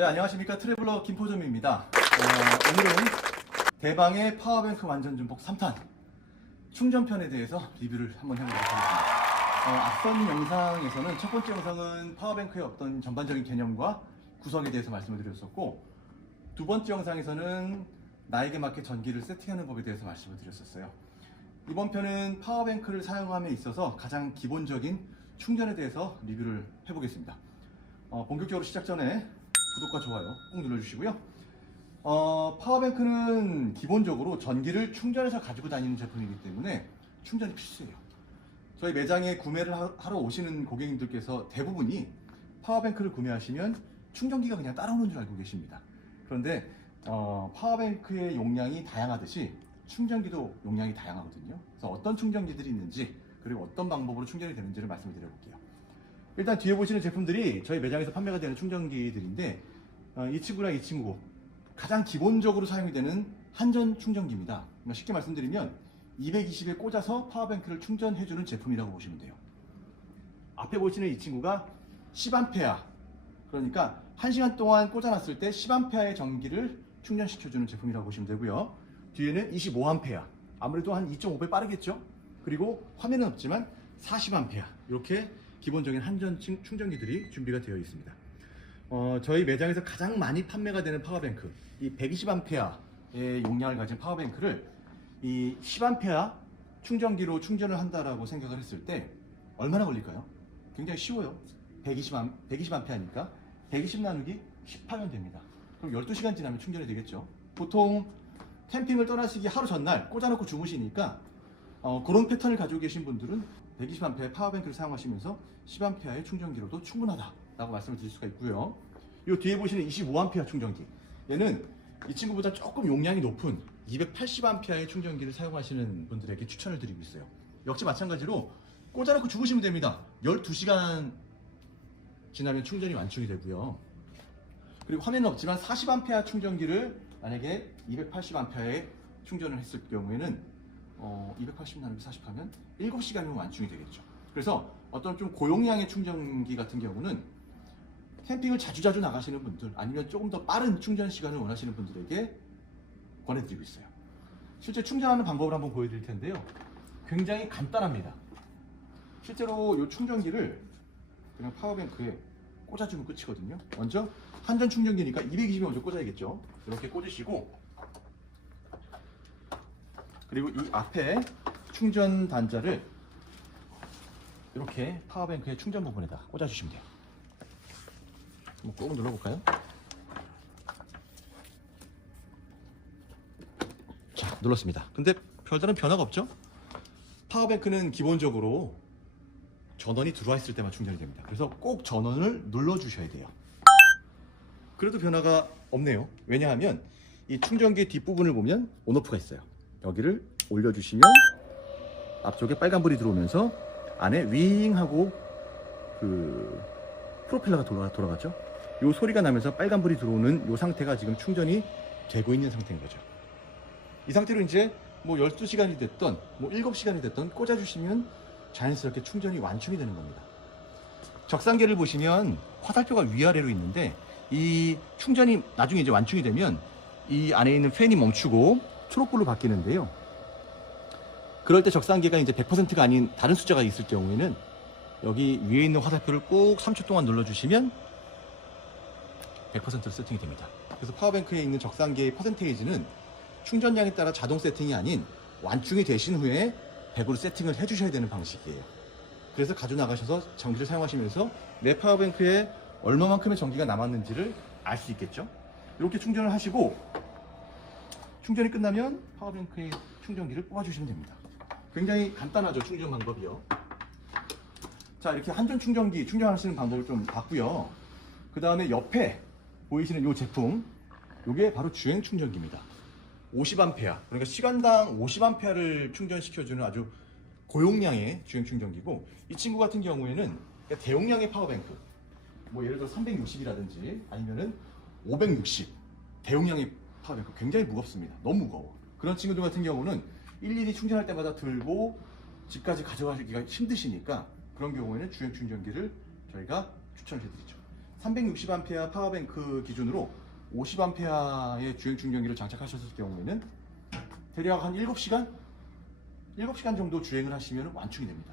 네, 안녕하십니까. 트래블러 김포점입니다. 어, 오늘은 대방의 파워뱅크 완전 중복 3탄 충전편에 대해서 리뷰를 한번 해보도록 하겠습니다. 어, 앞선 영상에서는 첫 번째 영상은 파워뱅크의 어떤 전반적인 개념과 구성에 대해서 말씀을 드렸었고 두 번째 영상에서는 나에게 맞게 전기를 세팅하는 법에 대해서 말씀을 드렸었어요. 이번 편은 파워뱅크를 사용함에 있어서 가장 기본적인 충전에 대해서 리뷰를 해보겠습니다. 어, 본격적으로 시작 전에 구독과 좋아요 꼭 눌러주시고요. 어, 파워뱅크는 기본적으로 전기를 충전해서 가지고 다니는 제품이기 때문에 충전이 필수예요. 저희 매장에 구매를 하- 하러 오시는 고객님들께서 대부분이 파워뱅크를 구매하시면 충전기가 그냥 따라오는 줄 알고 계십니다. 그런데 어, 파워뱅크의 용량이 다양하듯이 충전기도 용량이 다양하거든요. 그래서 어떤 충전기들이 있는지 그리고 어떤 방법으로 충전이 되는지를 말씀을 드려볼게요. 일단 뒤에 보시는 제품들이 저희 매장에서 판매가 되는 충전기들인데 어, 이 친구랑 이 친구 가장 기본적으로 사용이 되는 한전 충전기입니다. 그러니까 쉽게 말씀드리면 220에 꽂아서 파워뱅크를 충전해주는 제품이라고 보시면 돼요. 앞에 보시는 이 친구가 10A 그러니까 1시간 동안 꽂아놨을 때 10A의 전기를 충전시켜주는 제품이라고 보시면 되고요. 뒤에는 25A 아무래도 한 2.5배 빠르겠죠. 그리고 화면은 없지만 40A 이렇게 기본적인 한전 충- 충전기들이 준비가 되어 있습니다. 어, 저희 매장에서 가장 많이 판매가 되는 파워뱅크 이 120A의 용량을 가진 파워뱅크를 이 10A 충전기로 충전을 한다라고 생각을 했을 때 얼마나 걸릴까요? 굉장히 쉬워요. 120, 120A니까 120 나누기 10하면 됩니다. 그럼 12시간 지나면 충전이 되겠죠. 보통 캠핑을 떠나시기 하루 전날 꽂아놓고 주무시니까 어, 그런 패턴을 가지고 계신 분들은 120A 파워뱅크를 사용하시면서 10A의 충전기로도 충분하다라고 말씀을 드릴 수가 있고요. 이 뒤에 보시는 25A 충전기. 얘는 이 친구보다 조금 용량이 높은 280A의 충전기를 사용하시는 분들에게 추천을 드리고 있어요. 역시 마찬가지로 꽂아놓고 주무시면 됩니다. 12시간 지나면 충전이 완충이 되고요. 그리고 화면은 없지만 40A 충전기를 만약에 280A에 충전을 했을 경우에는 어, 280 나누기 40 하면 7시간이면 완충이 되겠죠. 그래서 어떤 좀 고용량의 충전기 같은 경우는 캠핑을 자주자주 나가시는 분들 아니면 조금 더 빠른 충전 시간을 원하시는 분들에게 권해드리고 있어요. 실제 충전하는 방법을 한번 보여드릴 텐데요. 굉장히 간단합니다. 실제로 이 충전기를 그냥 파워뱅크에 꽂아주면 끝이거든요. 먼저 한전 충전기니까 220에 먼저 꽂아야겠죠. 이렇게 꽂으시고 그리고 이 앞에 충전 단자를 이렇게 파워뱅크의 충전 부분에다 꽂아주시면 돼요. 한번 꾹 눌러볼까요? 자, 눌렀습니다. 근데 별다른 변화가 없죠? 파워뱅크는 기본적으로 전원이 들어와 있을 때만 충전이 됩니다. 그래서 꼭 전원을 눌러주셔야 돼요. 그래도 변화가 없네요. 왜냐하면 이 충전기 뒷부분을 보면 온오프가 있어요. 여기를 올려주시면 앞쪽에 빨간불이 들어오면서 안에 윙 하고 그 프로펠러가 돌아, 돌아가죠. 요 소리가 나면서 빨간불이 들어오는 요 상태가 지금 충전이 되고 있는 상태인 거죠. 이 상태로 이제 뭐 12시간이 됐던 뭐 7시간이 됐던 꽂아주시면 자연스럽게 충전이 완충이 되는 겁니다. 적상계를 보시면 화살표가 위아래로 있는데 이 충전이 나중에 이제 완충이 되면 이 안에 있는 팬이 멈추고 초록불로 바뀌는데요. 그럴 때 적상계가 이제 100%가 아닌 다른 숫자가 있을 경우에는 여기 위에 있는 화살표를 꾹 3초 동안 눌러주시면 100%로 세팅이 됩니다. 그래서 파워뱅크에 있는 적상계의 퍼센테이지는 충전량에 따라 자동 세팅이 아닌 완충이 되신 후에 100으로 세팅을 해주셔야 되는 방식이에요. 그래서 가지고 나가셔서 전기를 사용하시면서 내 파워뱅크에 얼마만큼의 전기가 남았는지를 알 수 있겠죠. 이렇게 충전을 하시고 충전이 끝나면 파워뱅크의 충전기를 뽑아주시면 됩니다. 굉장히 간단하죠 충전 방법이요. 자 이렇게 한전 충전기 충전하시는 방법을 좀 봤고요. 그 다음에 옆에 보이시는 이 제품 이게 바로 주행 충전기입니다. 50A 그러니까 시간당 50A를 충전시켜주는 아주 고용량의 주행 충전기고 이 친구 같은 경우에는 그러니까 대용량의 파워뱅크 뭐 예를 들어 360이라든지 아니면은 560 대용량의 파워뱅크 굉장히 무겁습니다. 너무 무거워. 그런 친구들 같은 경우는 일일이 충전할 때마다 들고 집까지 가져가기가 힘드시니까 그런 경우에는 주행 충전기를 저희가 추천을 해드리죠. 360A 파워뱅크 기준으로 50A의 주행 충전기를 장착하셨을 경우에는 대략 한 7시간? 7시간 정도 주행을 하시면 완충이 됩니다.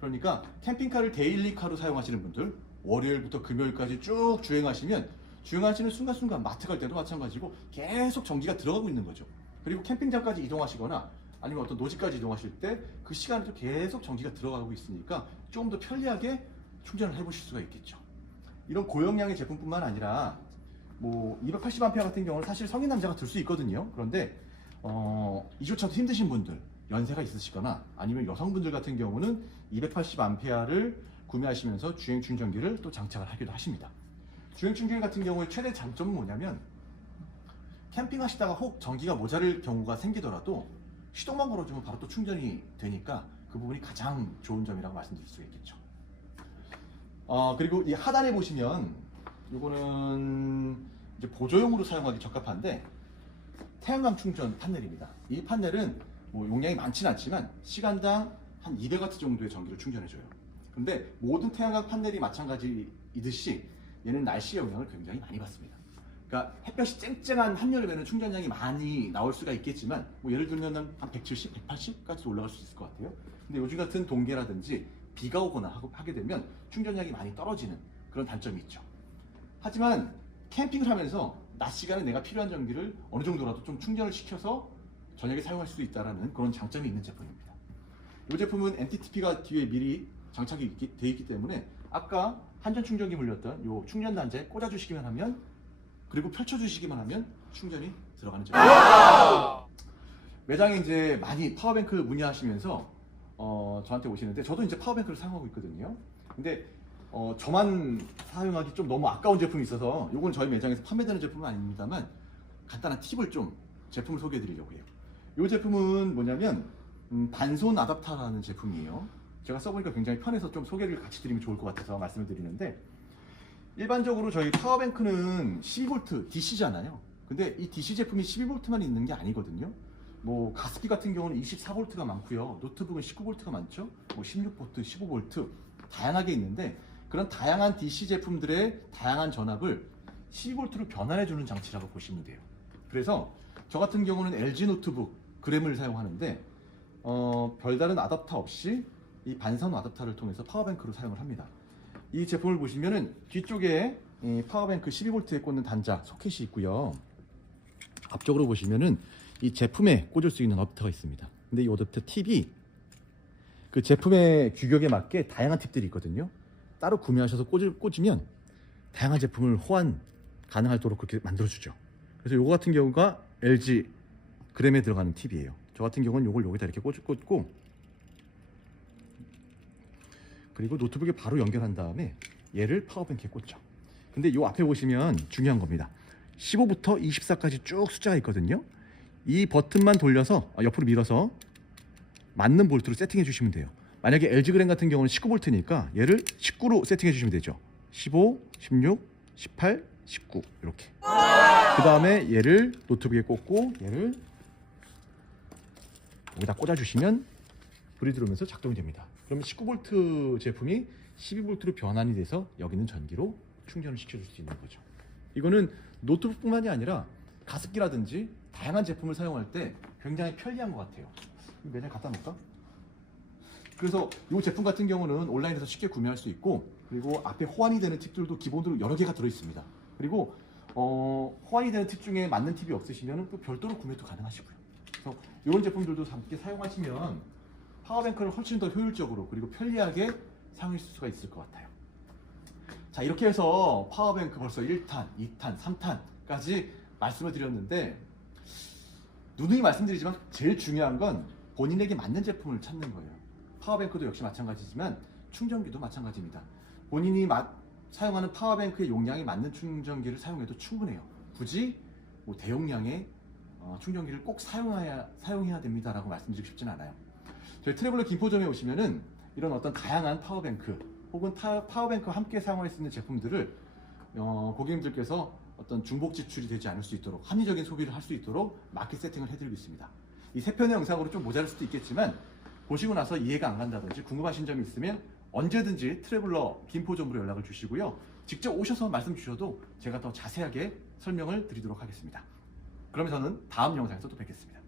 그러니까 캠핑카를 데일리카로 사용하시는 분들 월요일부터 금요일까지 쭉 주행하시면 주행하시는 순간순간 마트 갈 때도 마찬가지고 계속 전기가 들어가고 있는 거죠. 그리고 캠핑장까지 이동하시거나 아니면 어떤 노지까지 이동하실 때 그 시간에도 계속 전기가 들어가고 있으니까 조금 더 편리하게 충전을 해보실 수가 있겠죠. 이런 고용량의 제품뿐만 아니라 뭐 280A 같은 경우는 사실 성인 남자가 들 수 있거든요. 그런데 어, 이조차도 힘드신 분들, 연세가 있으시거나 아니면 여성분들 같은 경우는 280A를 구매하시면서 주행 충전기를 또 장착을 하기도 하십니다. 주행 충전기 같은 경우에 최대 장점은 뭐냐면 캠핑 하시다가 혹 전기가 모자랄 경우가 생기더라도 시동만 걸어주면 바로 또 충전이 되니까 그 부분이 가장 좋은 점이라고 말씀드릴 수 있겠죠. 어, 그리고 이 하단에 보시면 이거는 이제 보조용으로 사용하기 적합한데 태양광 충전 판넬입니다. 이 판넬은 뭐 용량이 많지는 않지만 시간당 한 200W 정도의 전기를 충전해줘요. 근데 모든 태양광 판넬이 마찬가지이듯이 얘는 날씨의 영향을 굉장히 많이 받습니다. 그러니까 햇볕이 쨍쨍한 한여름에는 충전량이 많이 나올 수가 있겠지만 뭐 예를 들면 한 170, 180까지 올라갈 수 있을 것 같아요. 근데 요즘 같은 동계라든지 비가 오거나 하게 되면 충전량이 많이 떨어지는 그런 단점이 있죠. 하지만 캠핑을 하면서 낮 시간에 내가 필요한 전기를 어느 정도라도 좀 충전을 시켜서 저녁에 사용할 수 있다는 그런 장점이 있는 제품입니다. 이 제품은 NTTP가 뒤에 미리 장착이 돼 있기 때문에 아까 한전 충전기 물렸던 이 충전 단자에 꽂아 주시기만 하면 그리고 펼쳐 주시기만 하면 충전이 들어가는 제품입니다. 매장에 이제 많이 파워뱅크 문의하시면서 어, 저한테 오시는데 저도 이제 파워뱅크를 사용하고 있거든요. 근데 어, 저만 사용하기 좀 너무 아까운 제품이 있어서 이건 저희 매장에서 판매되는 제품은 아닙니다만 간단한 팁을 좀 제품을 소개해 드리려고 해요. 이 제품은 뭐냐면 음, 반손 아답터라는 제품이에요. 제가 써보니까 굉장히 편해서 좀 소개를 같이 드리면 좋을 것 같아서 말씀을 드리는데 일반적으로 저희 파워뱅크는 12V DC잖아요. 근데 이 DC 제품이 12V만 있는 게 아니거든요. 뭐 가습기 같은 경우는 24V가 많고요. 노트북은 19V가 많죠. 뭐 16V, 15V 다양하게 있는데 그런 다양한 DC 제품들의 다양한 전압을 12V로 변환해 주는 장치라고 보시면 돼요. 그래서 저 같은 경우는 LG 노트북 그램을 사용하는데 어, 별다른 아답터 없이 이 반선 아답터를 통해서 파워뱅크로 사용을 합니다. 이 제품을 보시면은 뒤쪽에 이 파워뱅크 12V에 꽂는 단자 소켓이 있고요. 앞쪽으로 보시면은 이 제품에 꽂을 수 있는 어댑터가 있습니다. 근데 이 어댑터 팁이 그 제품의 규격에 맞게 다양한 팁들이 있거든요. 따로 구매하셔서 꽂을, 꽂으면 다양한 제품을 호환 가능하도록 그렇게 만들어주죠. 그래서 요거 같은 경우가 LG 그램에 들어가는 팁이에요. 저 같은 경우는 요걸 여기다 이렇게 꽂, 꽂고 그리고 노트북에 바로 연결한 다음에 얘를 파워뱅크에 꽂죠. 근데 요 앞에 보시면 중요한 겁니다. 15부터 24까지 쭉 숫자가 있거든요. 이 버튼만 돌려서 아, 옆으로 밀어서 맞는 볼트로 세팅해 주시면 돼요. 만약에 LG 그램 같은 경우는 19볼트니까 얘를 19로 세팅해 주시면 되죠. 15, 16, 18, 19 이렇게. 그 다음에 얘를 노트북에 꽂고 얘를 여기다 꽂아 주시면 불이 들어오면서 작동이 됩니다. 그러면 19V 제품이 12V로 변환이 돼서 여기 있는 전기로 충전을 시켜줄 수 있는 거죠. 이거는 노트북뿐만이 아니라 가습기라든지 다양한 제품을 사용할 때 굉장히 편리한 것 같아요. 매장 갖다 놓을까? 그래서 이 제품 같은 경우는 온라인에서 쉽게 구매할 수 있고 그리고 앞에 호환이 되는 팁들도 기본으로 여러 개가 들어 있습니다. 그리고 어, 호환이 되는 팁 중에 맞는 팁이 없으시면 또 별도로 구매도 가능하시고요. 그래서 이런 제품들도 함께 사용하시면 파워뱅크를 훨씬 더 효율적으로 그리고 편리하게 사용할 수가 있을 것 같아요. 자 이렇게 해서 파워뱅크 벌써 1탄, 2탄, 3탄까지 말씀을 드렸는데 누누이 말씀드리지만 제일 중요한 건 본인에게 맞는 제품을 찾는 거예요. 파워뱅크도 역시 마찬가지지만 충전기도 마찬가지입니다. 본인이 마- 사용하는 파워뱅크의 용량이 맞는 충전기를 사용해도 충분해요. 굳이 뭐 대용량의 어, 충전기를 꼭 사용해야, 사용해야 됩니다라고 말씀드리고 싶진 않아요. 저희 트래블러 김포점에 오시면은 이런 어떤 다양한 파워뱅크 혹은 타- 파워뱅크와 함께 사용할 수 있는 제품들을 어, 고객님들께서 어떤 중복 지출이 되지 않을 수 있도록 합리적인 소비를 할 수 있도록 마켓 세팅을 해드리고 있습니다. 이 세 편의 영상으로 좀 모자랄 수도 있겠지만 보시고 나서 이해가 안 간다든지 궁금하신 점이 있으면 언제든지 트래블러 김포점으로 연락을 주시고요. 직접 오셔서 말씀 주셔도 제가 더 자세하게 설명을 드리도록 하겠습니다. 그러면 저는 다음 영상에서 또 뵙겠습니다.